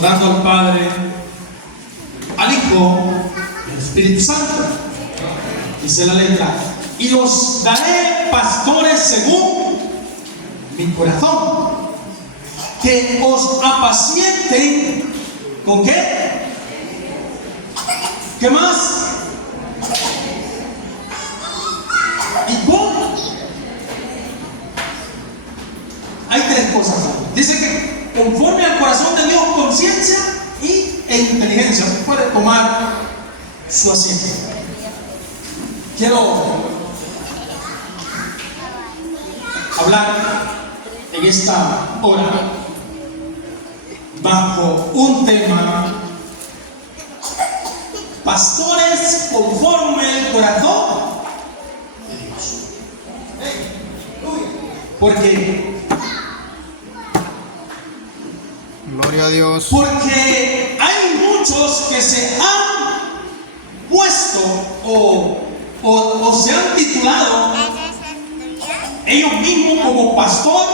honrando al Padre, al Hijo y al Espíritu Santo. Dice la letra: y os daré pastores según mi corazón, que os apacienten. ¿Con qué? ¿Qué más? ¿Y cómo? Hay tres cosas. Dice que conforme al corazón de Dios, conciencia e inteligencia. Usted puede tomar su asiento. Quiero hablar en esta hora bajo un tema: pastores conforme al corazón de Dios. Porque gloria a Dios. Porque hay muchos que se han puesto o se han titulado ellos mismos como pastor,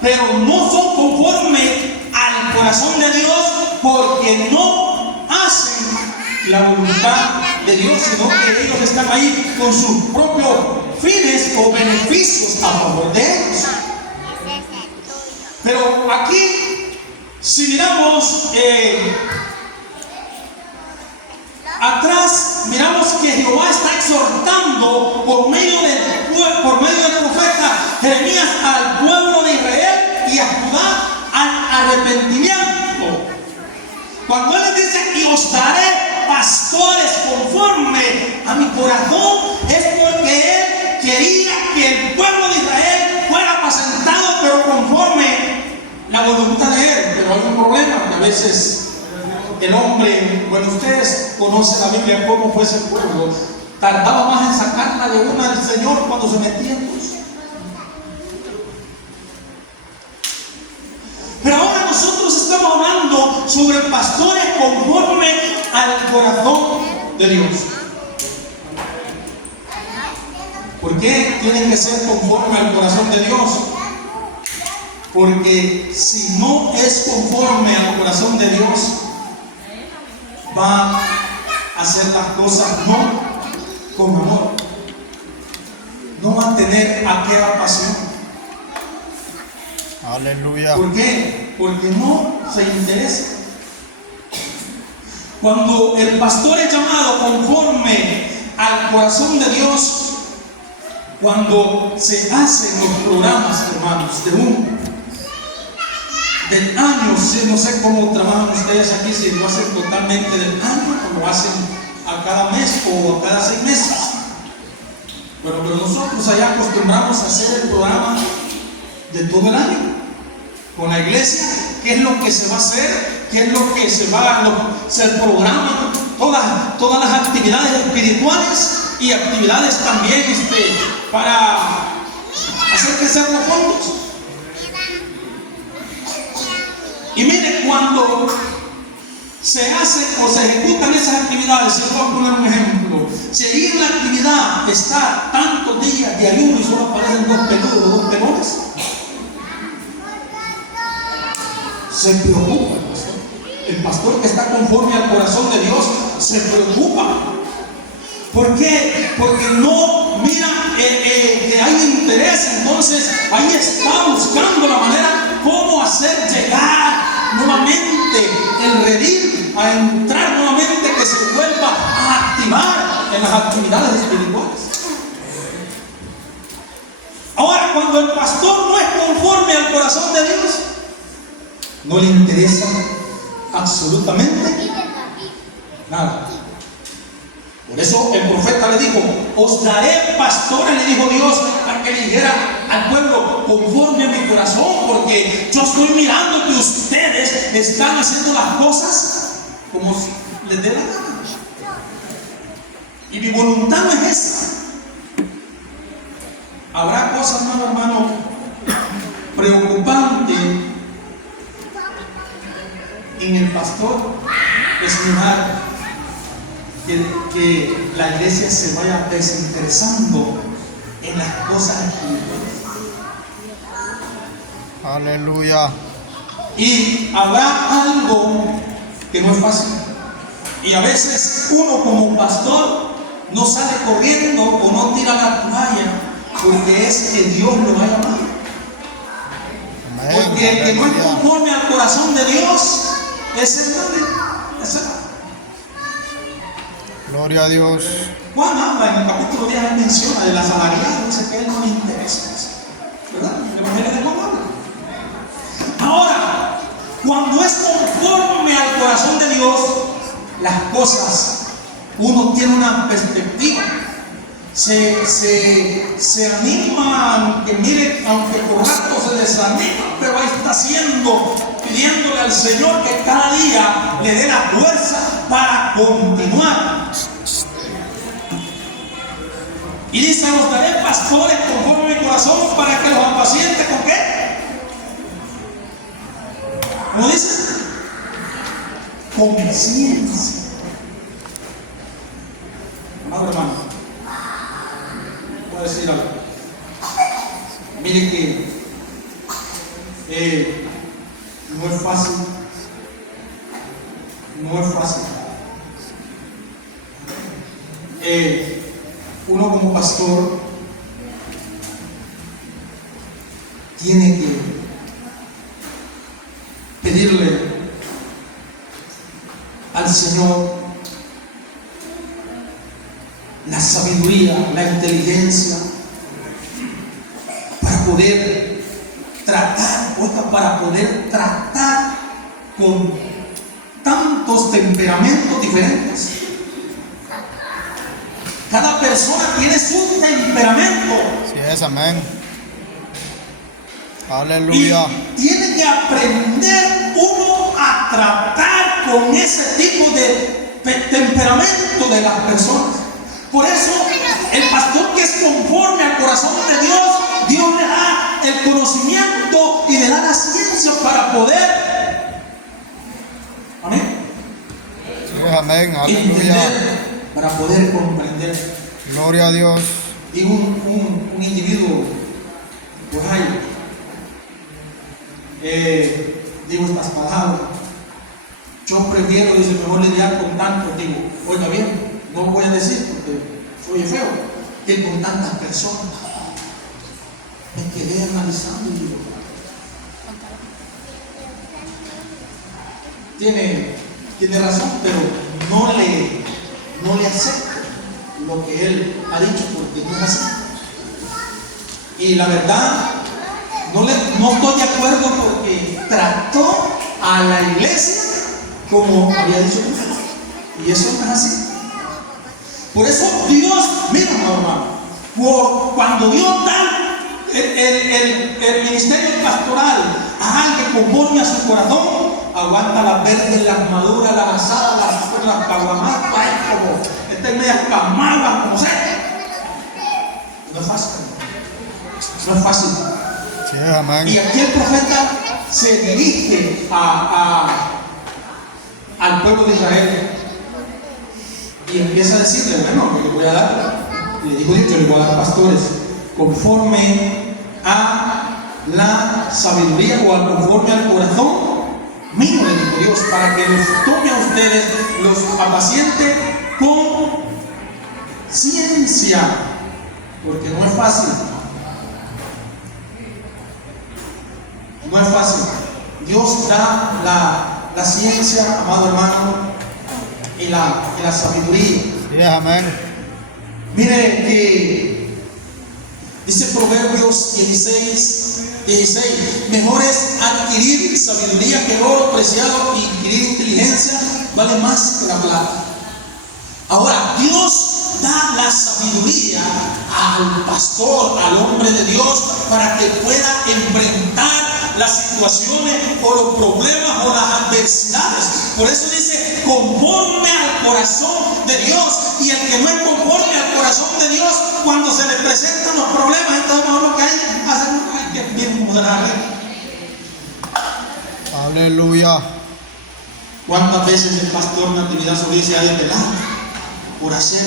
pero no son conforme al corazón de Dios, porque no hacen la voluntad de Dios, sino que ellos están ahí con sus propios fines o beneficios a favor de ellos. Pero aquí, si miramos atrás, miramos que Jehová está exhortando por medio del profeta Jeremías al pueblo de Israel y a Judá al arrepentimiento. Cuando Él les dice: y os daré pastores conforme a mi corazón, es porque Él quería que el pueblo de Israel fuera apacentado, pero conforme la voluntad de Él. Pero hay un problema, que a veces el hombre, bueno, ustedes conocen la Biblia, cómo fue ese pueblo, tardaba más en sacarla de una del Señor cuando se metía en Dios. Pero ahora nosotros estamos hablando sobre pastores conforme al corazón de Dios. ¿Por qué tienen que ser conforme al corazón de Dios? Porque si no es conforme al corazón de Dios, va a hacer las cosas no con amor, no va a tener aquella pasión. Aleluya. ¿Por qué? Porque no se interesa. Cuando el pastor es llamado conforme al corazón de Dios, cuando se hacen los programas, hermanos, del año, no sé cómo trabajan ustedes aquí, si lo hacen totalmente del año o lo hacen a cada mes o a cada 6 meses. Bueno, pero nosotros allá acostumbramos a hacer el programa de todo el año con la iglesia. ¿Qué es lo que se va a hacer? ¿Qué es lo que se programa? Todas las actividades espirituales y actividades también para hacer crecer los fondos. Y mire, cuando se hacen o se ejecutan esas actividades, yo voy a poner un ejemplo. Si ahí en la actividad está tantos días de ayuno y solo aparecen 2 peludos, 2 pelones, se preocupa el pastor. El pastor que está conforme al corazón de Dios se preocupa. ¿Por qué? Porque no mira que hay interés. Entonces ahí está buscando la manera cómo hacer llegar nuevamente el redil, a entrar nuevamente, que se vuelva a activar en las actividades espirituales. Ahora, cuando el pastor no es conforme al corazón de Dios, no le interesa absolutamente nada. Por eso el profeta le dijo: os daré pastores, le dijo Dios, para que le dijera al pueblo conforme a mi corazón, porque yo estoy mirando que ustedes están haciendo las cosas como les dé la gana. Y mi voluntad no es esa. Habrá cosas más, hermano, preocupantes en el pastor, es mirar que la iglesia se vaya desinteresando en las cosas espirituales. Aleluya. Y habrá algo no es fácil. Y a veces uno como pastor no sale corriendo o no tira la toalla porque es que Dios lo va a llamar. Porque el que no es conforme al corazón de Dios es el nombre. Gloria a Dios. Juan habla en el capítulo 10, él menciona de la asalariada, dice que a él no le interesa, ¿verdad? El Evangelio de Juan habla. Ahora, cuando es conforme al corazón de Dios, las cosas, uno tiene una perspectiva. Se anima, aunque mire, aunque por rato se desanima, pero ahí está haciendo, pidiéndole al Señor que cada día le dé la fuerza para continuar. Y dice: os daré pastores conforme a mi corazón para que los apaciente. ¿Con qué? ¿Cómo dice? Con ciencia. Amado hermano, voy a decir algo. Mire que no es fácil. No es fácil. Uno como pastor tiene que pedirle al Señor la sabiduría, la inteligencia para poder tratar con tantos temperamentos diferentes. Cada persona tiene su temperamento. Sí es, amén. Aleluya. Y tiene que aprender uno a tratar con ese tipo de temperamento de las personas. Por eso, el pastor que es conforme al corazón de Dios, Dios le da el conocimiento y le da la ciencia para poder, amén, Sí, amén. Aleluya. entender, para poder comprender. Gloria a Dios. Y un individuo por ahí, digo estas palabras: yo prefiero, dice, mejor lidiar con tantos, digo, oiga bien, no voy a decir porque soy feo, que con tantas personas. Me quedé analizando y digo, tiene razón, pero no le acepto lo que él ha dicho, porque no es así. Y la verdad, no estoy de acuerdo porque trató a la iglesia como había dicho Jesús. Y eso no es así. Por eso Dios, mira, hermano, cuando Dios da el ministerio pastoral a alguien conforme a su corazón, aguanta las verdes, las maduras, las asadas, las caguamas, como estén medias camadas, como sea. No es fácil. No es fácil. Sí, amén. Y aquí el profeta se dirige al pueblo de Israel y empieza a decirle: bueno, que le voy a dar, le dijo Dios, yo le voy a dar pastores conforme a la sabiduría o conforme al corazón mío, le dijo Dios, para que los tome a ustedes, los apaciente con ciencia, porque no es fácil. No es fácil. Dios da la ciencia, amado hermano, y la sabiduría. Sí, amén. Mire que dice Proverbios 16: mejor es adquirir sabiduría que oro preciado, y adquirir inteligencia vale más que la plata. Ahora, Dios da la sabiduría al pastor, al hombre de Dios, para que pueda enfrentar las situaciones o los problemas o las adversidades. Por eso dice: conforme al corazón de Dios. Y el que no es conforme al corazón de Dios, cuando se le presentan los problemas, entonces lo que hay, hacen que bien moderar. Aleluya. ¿Cuántas veces el pastor Natividad Solís se ha desvelado por hacer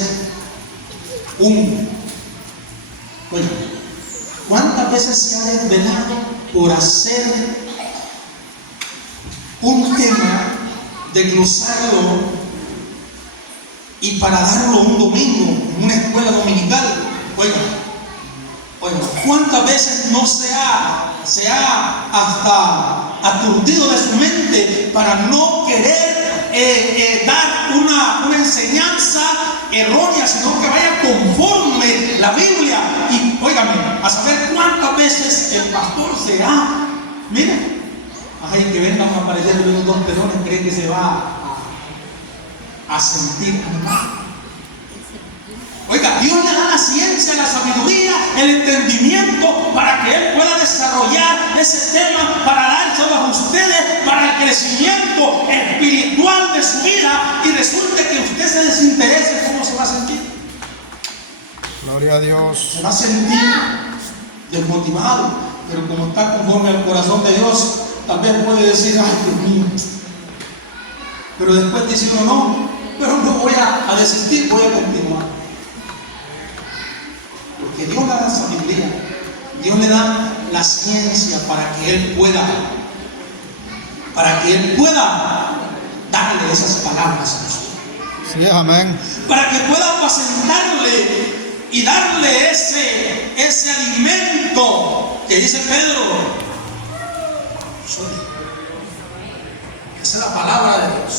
¿cuántas veces se ha desvelado por hacer un tema desglosarlo y para darlo un domingo en una escuela dominical. Oigan, ¿cuántas veces no se ha hasta aturdido de su mente para no querer dar una enseñanza errónea, sino que vaya conforme la Biblia? Y óigame, a saber cuántas veces el pastor mira, ay, que vengan a aparecer unos dos pelones, cree que se va a sentir animado. Oiga, Dios le da la ciencia, la sabiduría, el entendimiento para que Él pueda desarrollar ese tema, para dárselo a ustedes, para el crecimiento espiritual de su vida, y resulta que usted se desinterese. ¿Cómo se va a sentir? Gloria a Dios. Se va a sentir desmotivado, pero como está conforme al corazón de Dios, tal vez puede decir, ay, Dios mío. Pero después dice uno, no, pero no voy a desistir, voy a continuar. Porque Dios le da la sabiduría, Dios le da la ciencia para que Él pueda darle esas palabras a usted. Sí, amén. Para que pueda apacentarle y darle ese alimento que dice Pedro. Esa es la palabra de Dios.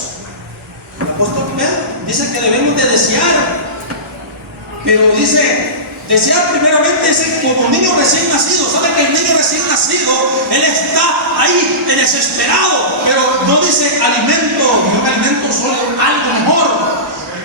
El apóstol Pedro dice que debemos de desear, pero dice, desear primeramente ese como niño recién nacido. ¿Sabe que el niño recién nacido, él está ahí desesperado? Pero no dice alimento, no alimento solo, algo mejor.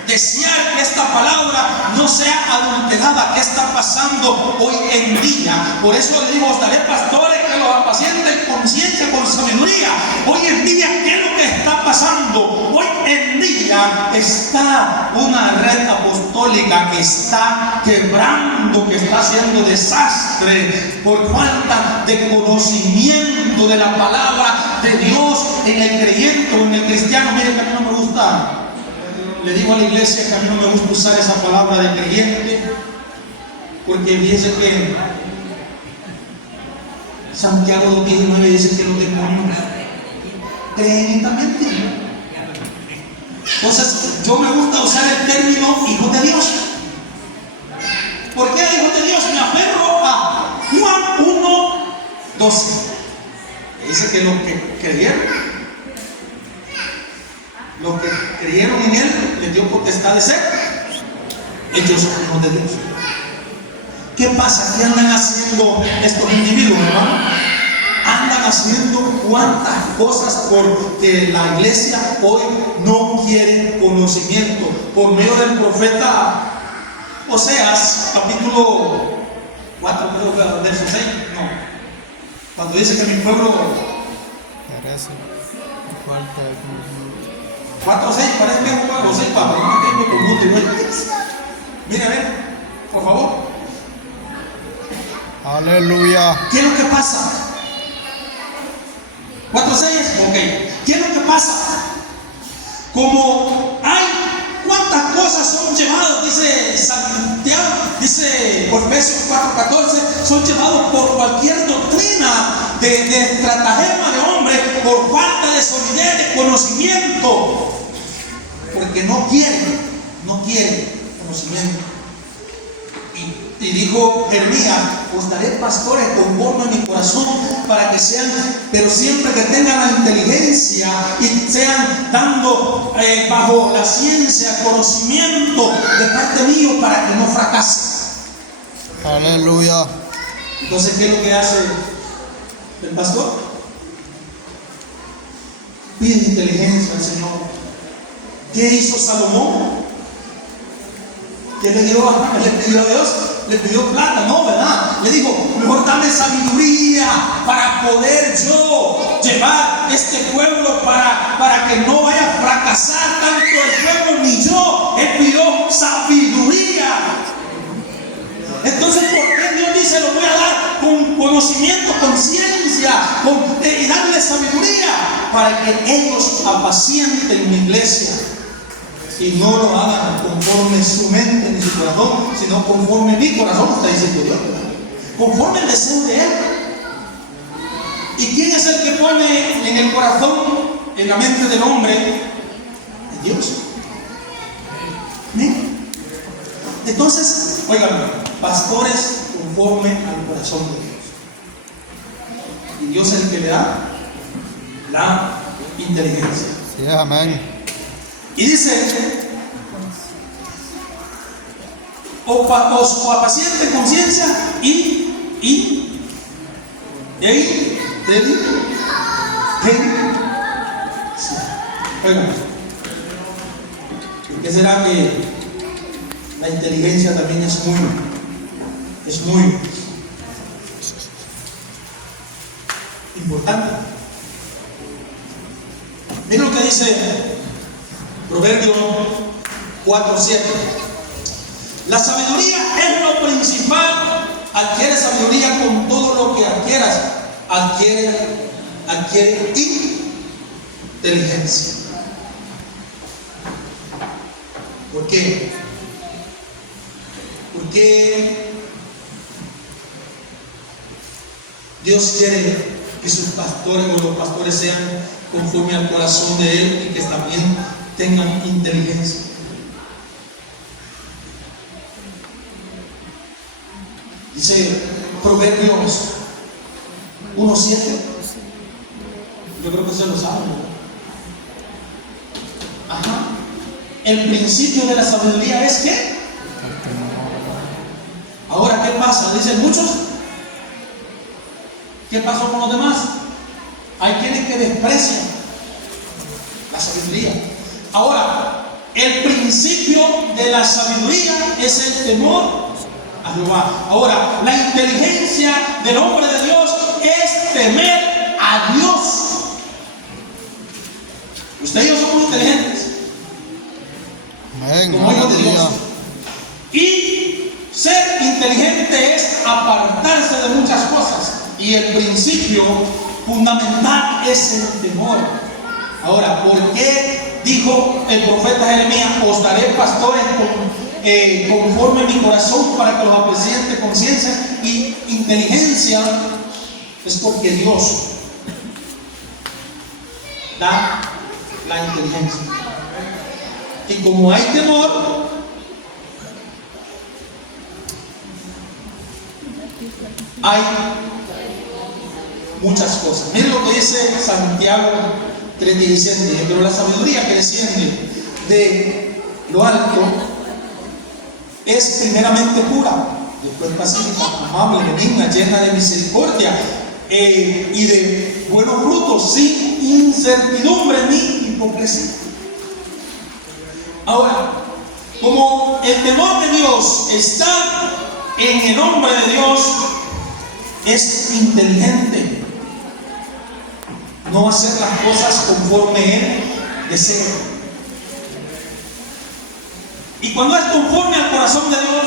Desear que esta palabra no sea adulterada. ¿Qué está pasando hoy en día? Por eso le digo, os daré pastores que los apacienten con ciencia, con sabiduría. Hoy en día, ¿qué es lo que está pasando? Hoy en día está una red apostólica que está quebrando, que está haciendo desastre por falta de conocimiento de la palabra de Dios en el creyente o en el cristiano. Miren que a mí no me gusta. Le digo a la iglesia que a mí no me gusta usar esa palabra de creyente, porque dice que Santiago 2:19 dice que los demonios creen también. Entonces yo me gusta usar el término hijos de Dios. ¿Por qué hijos de Dios? Me aferro a Juan 1:12. Dice que los que creyeron en Él, les dio potestad de ser hechos hijos de Dios. ¿Qué pasa? ¿Qué andan haciendo estos individuos, hermano? Andan haciendo cuantas cosas porque la iglesia hoy no quiere conocimiento. Por medio del profeta Oseas, capítulo 4, creo que verso 6, no. Cuando dice que mi pueblo... Parece falta de conocimiento. 4 o 6, parece que es un juego, 6 papas, no tengo conjunto igual. Mire, a ver, por favor. Aleluya. ¿Qué es lo que pasa? 4 o 6, ok. ¿Qué es lo que pasa? Como hay cuántas cosas son llevados, dice Santiago, dice por Efesios 4:14, son llevados por cualquier doctrina de estratagema de hombre, por falta de solidez, de conocimiento, porque no quieren conocimiento. Y dijo Jeremías, os daré pastores conforme a mi corazón, para que sean, pero siempre que tengan la inteligencia y sean dando bajo la ciencia, conocimiento de parte mío, para que no fracasen. Aleluya. Entonces, ¿qué es lo que hace el pastor? Pide inteligencia al Señor. ¿Qué hizo Salomón? ¿Qué le dio a Dios? Le pidió plata, no, ¿verdad? Le dijo, mejor dame sabiduría para poder yo llevar este pueblo para que no vaya a fracasar tanto el pueblo ni yo. Él pidió sabiduría. Entonces, ¿por qué Dios dice, lo voy a dar con conocimiento, con ciencia, y darle sabiduría? Para que ellos apacienten mi iglesia. Y no lo hagan conforme su mente ni su corazón, sino conforme mi corazón, está diciendo Dios, conforme el deseo de Él. ¿Y quién es el que pone en el corazón, en la mente del hombre, de Dios. ¿Amén? Entonces, oigan, pastores conforme al corazón de Dios. Y Dios es el que le da la inteligencia. Sí, amén. Y dice, o apaciente conciencia y ¿por qué será que la inteligencia también es muy importante? Miren lo que dice Proverbios 4:7. La sabiduría es lo principal. Adquiere sabiduría con todo lo que adquieras. Adquiere inteligencia. ¿Por qué? Porque Dios quiere que sus pastores o los pastores sean conforme al corazón de Él y que también tengan inteligencia. Dice Proverbios 1:7. Yo creo que se lo saben, ¿no? Ajá. El principio de la sabiduría es ¿qué? Ahora, ¿qué pasa? Dicen muchos. ¿Qué pasó con los demás? Hay quienes que desprecian la sabiduría. Ahora, el principio de la sabiduría es el temor a Jehová. Ahora, la inteligencia del hombre de Dios es temer a Dios. Ustedes y yo somos inteligentes. Amén. Como hijos de Dios. Y ser inteligente es apartarse de muchas cosas. Y el principio fundamental es el temor. Ahora, ¿por qué dijo el profeta Jeremías: os daré pastores conforme mi corazón para que los aprecien de conciencia y inteligencia? Es porque Dios da la inteligencia. Y como hay temor, hay muchas cosas. Miren lo que dice Santiago 3:17. Pero la sabiduría que desciende de lo alto es primeramente pura, después pacífica, amable, benigna, llena de misericordia y de buenos frutos, sin incertidumbre ni hipocresía. Ahora, como el temor de Dios está en el hombre de Dios, es inteligente no hacer las cosas conforme Él desea. Y cuando es conforme al corazón de Dios,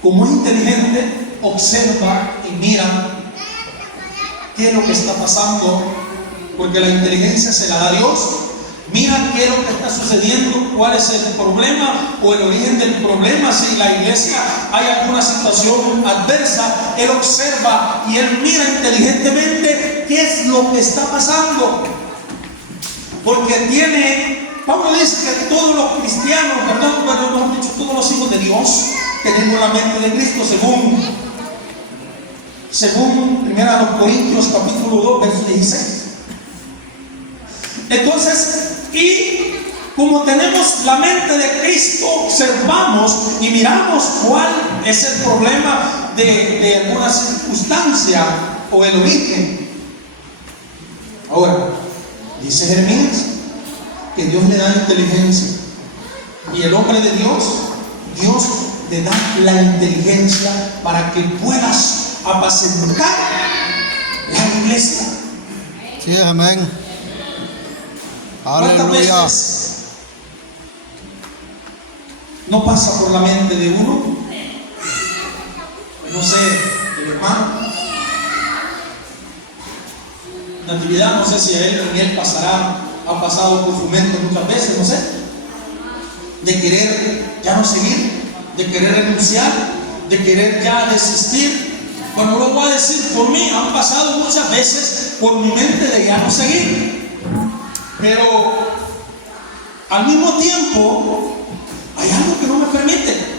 como es inteligente, observa y mira qué es lo que está pasando, porque la inteligencia se la da Dios. Mira qué es lo que está sucediendo, cuál es el problema o el origen del problema. Si en la iglesia hay alguna situación adversa, él observa y él mira inteligentemente qué es lo que está pasando. Porque Pablo dice que todos los cristianos, mejor dicho, todos los hijos de Dios, tenemos la mente de Cristo, según 1 Corintios capítulo 2, verso 16. Entonces, y como tenemos la mente de Cristo, observamos y miramos cuál es el problema de alguna circunstancia o el origen. Ahora, dice Jeremías que Dios le da inteligencia, y el hombre de Dios le da la inteligencia para que puedas apacentar la iglesia. Sí, amén. ¿Cuántas Aleluya. veces no pasa por la mente de uno? No sé, el hermano Natividad, no sé si a él ha pasado por su mente muchas veces, no sé, de querer ya no seguir, de querer renunciar, de querer ya desistir. Bueno, lo voy a decir por mí, han pasado muchas veces por mi mente de ya no seguir. Pero al mismo tiempo hay algo que no me permite.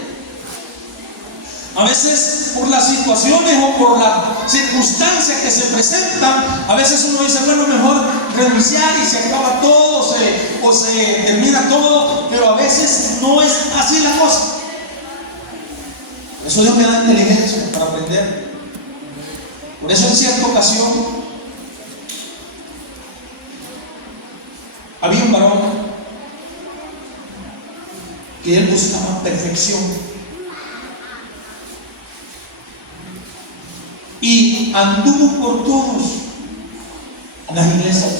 A veces por las situaciones o por las circunstancias que se presentan, a veces uno dice, bueno, mejor renunciar y se acaba todo o se termina todo, pero a veces no es así la cosa. Por eso Dios me da inteligencia para aprender. Por eso en cierta ocasión había un varón que él buscaba perfección. Y anduvo por todas las iglesias.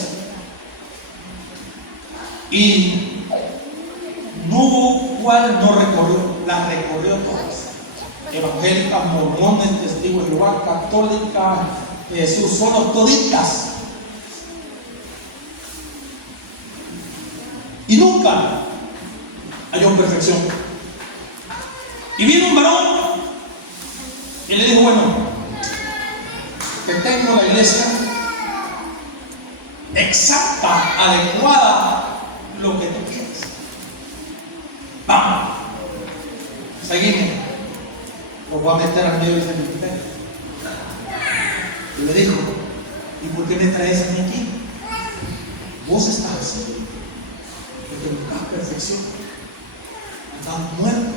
Y no hubo cual no recorrió, las recorrió todas. Evangélicas, mormones, testigos de Jehová, católicas, Jesús, solo toditas. Y nunca halló perfección. Y vino un varón y le dijo, bueno, que tengo la iglesia exacta, adecuada, lo que tú quieres. Vamos, seguime. Lo voy a meter al medio del ministerio. Y le dijo, ¿y por qué me traes a mí aquí? Vos estás así, porque buscas perfección. Estás muerto,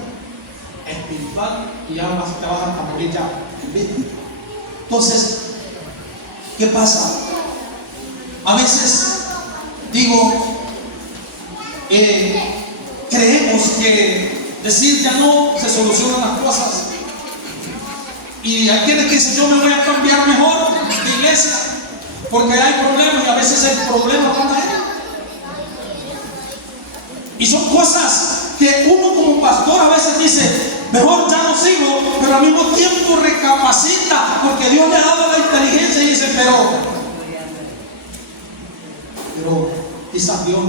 espiritual, y ya te vas a morir ya en vida. Entonces, ¿qué pasa? A veces, digo, creemos que decir ya no se solucionan las cosas. Y hay quienes que dicen, yo me voy a cambiar mejor de iglesia, porque hay problemas y a veces el problema van a él. Y son cosas que uno como pastor a veces dice, mejor ya no sigo, pero al mismo tiempo recapacita, porque Dios le ha dado la inteligencia y dice, pero quizás Dios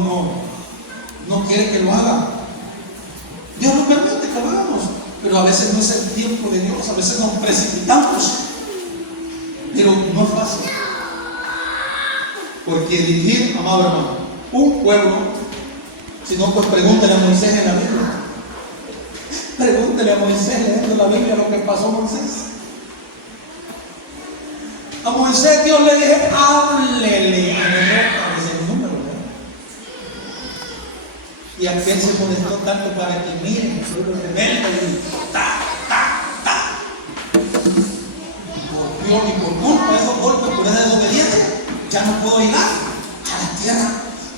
no quiere que lo haga. Dios no permite que lo hagamos, pero a veces no es el tiempo de Dios, a veces nos precipitamos, pero no es fácil. Porque dirigir, amado hermano, un pueblo, si no, pues pregúntale a Moisés en la Biblia. Pregúntele a Moisés leyendo la Biblia lo que pasó a Moisés. A Moisés Dios le dije, háblele a ese número, ¿verdad? Y aquel se molestó tanto para que miren, soy rebelde y ta. Por Dios y por culpa de esos golpes, por esa desobediencia, ya no puedo llegar a la tierra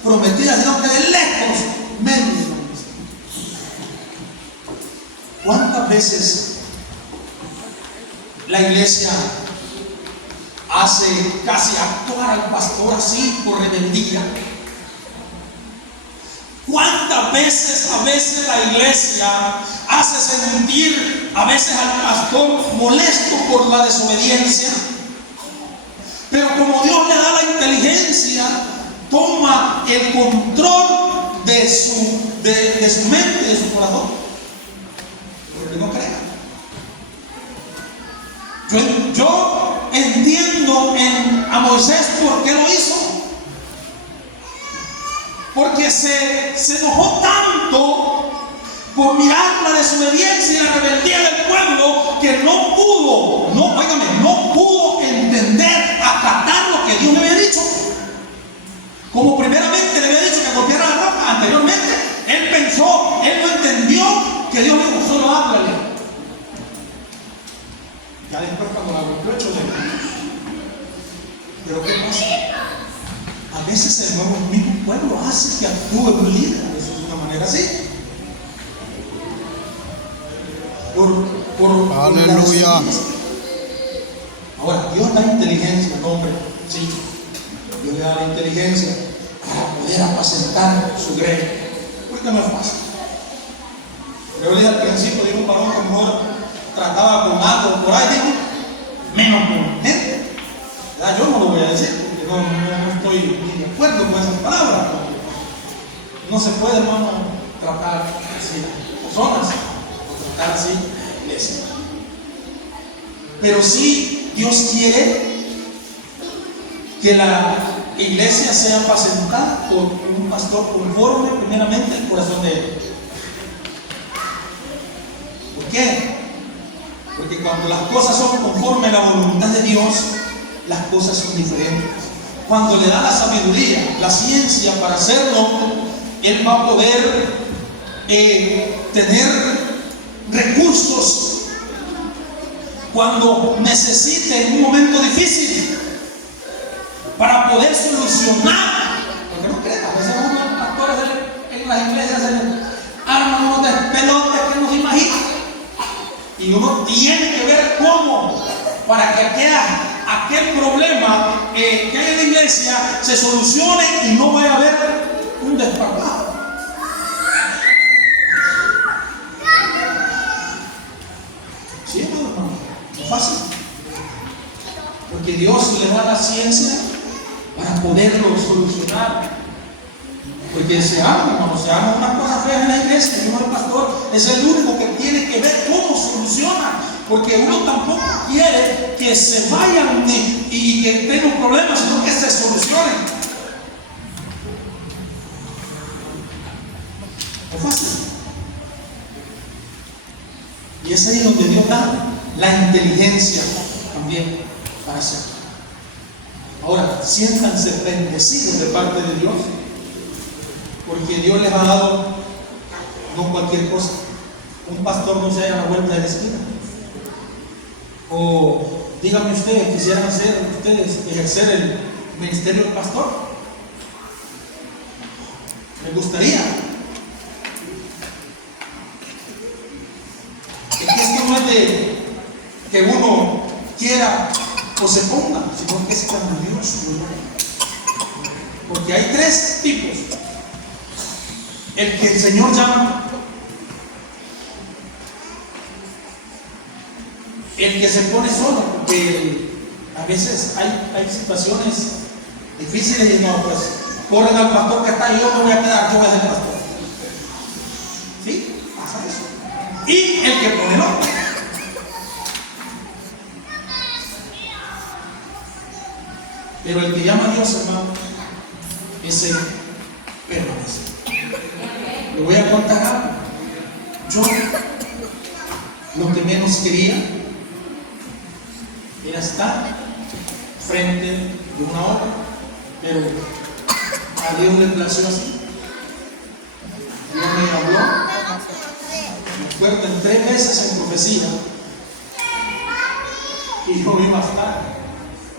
prometida, sino que de lejos menos. ¿Cuántas veces la iglesia hace casi actuar al pastor así por rebeldía? ¿Cuántas veces a veces la iglesia hace sentir a veces al pastor molesto por la desobediencia? Pero como Dios le da la inteligencia, toma el control de su mente y de su corazón. Porque no crea. Yo entiendo a Moisés por qué lo hizo. Porque se enojó tanto por mirar la desobediencia y la rebeldía del pueblo que no pudo entender, acatar lo que Dios le había dicho. Como primeramente le había dicho que golpeara la roca, anteriormente él no entendió que Dios le dijo, solo háblale. Ya después cuando la golpeó, hecho de pero ¿qué pasa? A veces el mismo pueblo hace que actúe un líder, a veces de una manera así. Aleluya. Ahora, Dios da inteligencia al hombre, sí. Dios le da la inteligencia para poder apacentar su grey. Porque no es fácil. Yo le dije al principio, digo un varón que mejor trataba con algo por ahí, digo, menos con gente. Ya, yo no lo voy a decir, porque no estoy ni de acuerdo con esas palabras. No se puede, hermano, tratar así a personas, o tratar así a la iglesia. Pero sí, Dios quiere que iglesia sea apacentada por un pastor conforme primeramente el corazón de él. ¿Por qué? Porque cuando las cosas son conforme a la voluntad de Dios, las cosas son diferentes. Cuando le da la sabiduría, la ciencia para hacerlo, él va a poder tener recursos cuando necesite en un momento difícil para poder solucionar. Porque no crean, a veces unos pastores en las iglesias se les arman unos despelotes que no se imaginan. Y uno tiene que ver cómo para que aquel problema que hay en la iglesia se solucione y no vaya a haber un desparpajo. Sí, hermano, no es fácil. Porque Dios le da la ciencia para poderlo solucionar. Porque se arman unas cosas feas en la iglesia. Y el pastor es el único que tiene que ver cómo soluciona. Porque uno tampoco quiere que se vayan y que tengan problemas, sino que se solucionen. Es fácil. Y es ahí donde Dios da la inteligencia también para hacerlo. Ahora, siéntanse bendecidos de parte de Dios, porque Dios les ha dado no cualquier cosa. Un pastor no se halla a la vuelta de la esquina. O díganme ustedes, ¿quisieran ejercer el ministerio del pastor? ¿Les gustaría? Esto no es de que uno quiera o se ponga, sino que es cuando Dios lo llama. Porque hay tres tipos: el que el Señor llama, el que se pone solo, porque a veces hay situaciones difíciles y no, pues corren al pastor que está ahí, yo me voy a quedar, yo voy a ser pastor. ¿Sí? Pasa eso. Y el que pone el otro. Pero el que llama a Dios, hermano, ese permanece. Le voy a contar algo. Yo lo que menos quería era estar frente de una obra, pero a Dios le plació así. Dios me habló, me acuerdo, en 3 veces en profecía, y yo iba a estar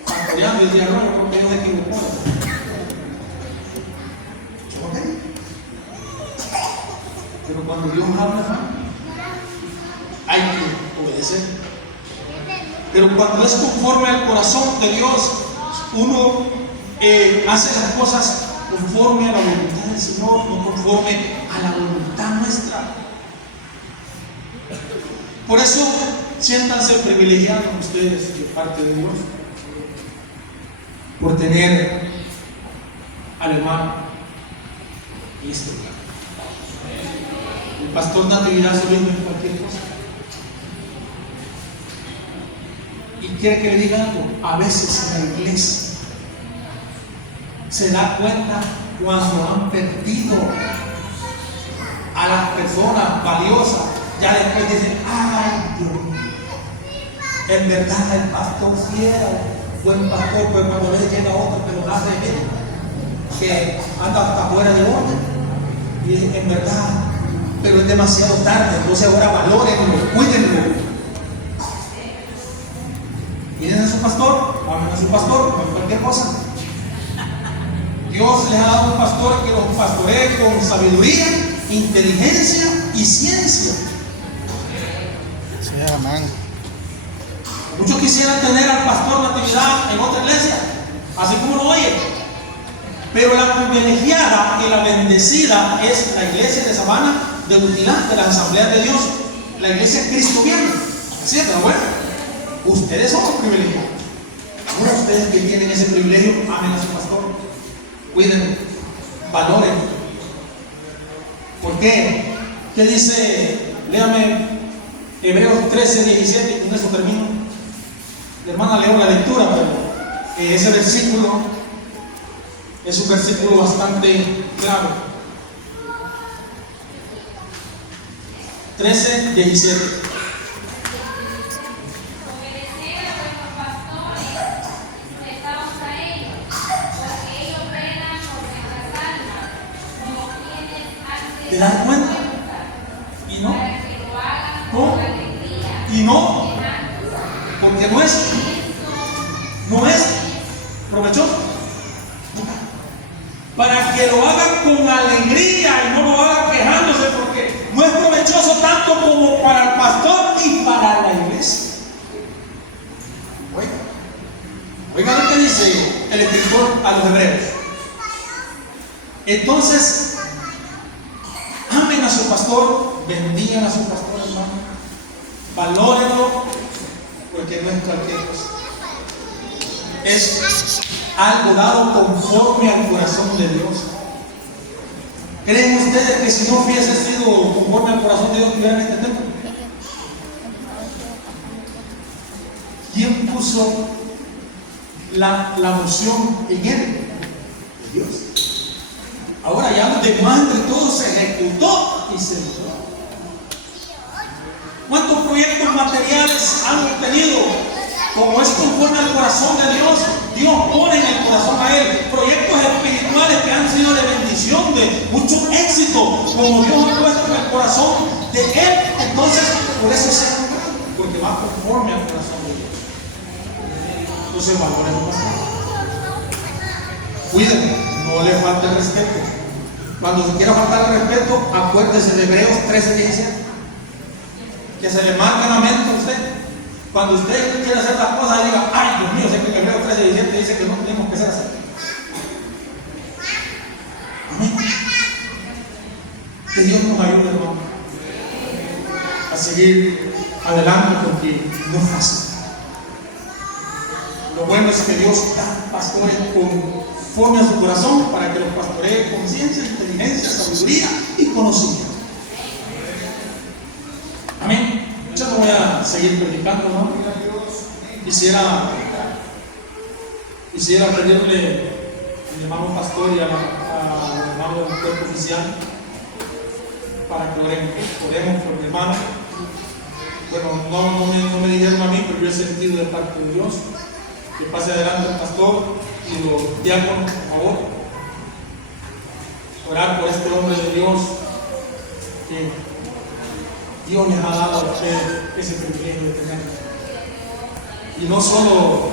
pastoreando y decía, no, yo creo que Dios se equivocó. Yo no quería. Pero cuando Dios habla, hay que obedecer. Pero cuando es conforme al corazón de Dios, uno hace las cosas conforme a la voluntad del Señor, no conforme a la voluntad nuestra. Por eso, siéntanse privilegiados ustedes de parte de Dios por tener al hermano en este lugar. El pastor Natividad se vive en cualquier cosa. Y quiere que le diga algo, a veces en la iglesia se da cuenta cuando han perdido a las personas valiosas. Ya después dicen, ay Dios mío, en verdad el pastor sí era buen pastor, pero cuando a veces llega otro que lo hace bien, que anda hasta fuera de orden, y en verdad, pero es demasiado tarde, entonces ahora valórenlo, cuídenlo. Miren a su pastor, amen a su pastor, con cualquier cosa. Dios les ha dado un pastor que los pastoree con sabiduría, inteligencia y ciencia. Sí, amén. Muchos quisieran tener al pastor Natividad en otra iglesia, así como lo oyen. Pero la privilegiada y la bendecida es la iglesia de Sabana, de Utilán, de las asambleas de Dios, la iglesia Cristo viene. Así es, pero bueno, ustedes son los privilegiados. Ahora ustedes que tienen ese privilegio, amen a su pastor, cuídenlo, valoren. ¿Por qué? ¿Qué dice? Léame Hebreos 13, 17, y con eso termino. La hermana leo la lectura, pero ese versículo Es un versículo bastante claro. 13:17. ¿Te das cuenta? Y no. ¿Cómo? Y no. Porque no es provechoso. Para que lo hagan con alegría y no lo hagan quejándose, porque no es provechoso tanto como para el pastor ni para la iglesia. Oiga lo que dice el escritor a los hebreos. Entonces, amen a su pastor, bendigan a su pastor, hermano, valórenlo, porque no es cualquier cosa. Es algo dado conforme al corazón de Dios. ¿Creen ustedes que si no hubiese sido conforme al corazón de Dios, estuviera en este templo? ¿Quién puso la unción en él? Dios. Ahora ya los demás entre todos se ejecutó y se logró. ¿Cuántos proyectos materiales han obtenido? Como es conforme al corazón de Dios, Dios pone en el corazón a él proyectos espirituales que han sido de bendición, de mucho éxito, como Dios ha puesto en el corazón de él. Entonces, por eso se logra, porque va conforme al corazón de Dios. Entonces, valoremos bastante. Cuídenlo, no le falte el respeto. Cuando se quiera faltar el respeto, acuérdese de Hebreos 13:17, que se le marca la mente a usted. Cuando usted quiere hacer las cosas, diga: ay, Dios mío, sé que en Hebreos 13:17 dice que no tenemos que ser así. Amén. Que Dios nos ayude, hermano, a seguir adelante, porque no es fácil. Lo bueno es que Dios da pastores conforme a su corazón para que los pastoree con ciencia, inteligencia, sabiduría y conocimiento. Amén. Yo no voy a seguir predicando, ¿no? Quisiera pedirle al hermano pastor y al hermano del cuerpo oficial para que oremos por mi hermano. Bueno, no me dijeron a mí, pero yo he sentido de parte de Dios que pase adelante el pastor y los diáconos, por favor. Orar por este hombre de Dios que Dios les ha dado a ustedes ese privilegio de tener. Y no solo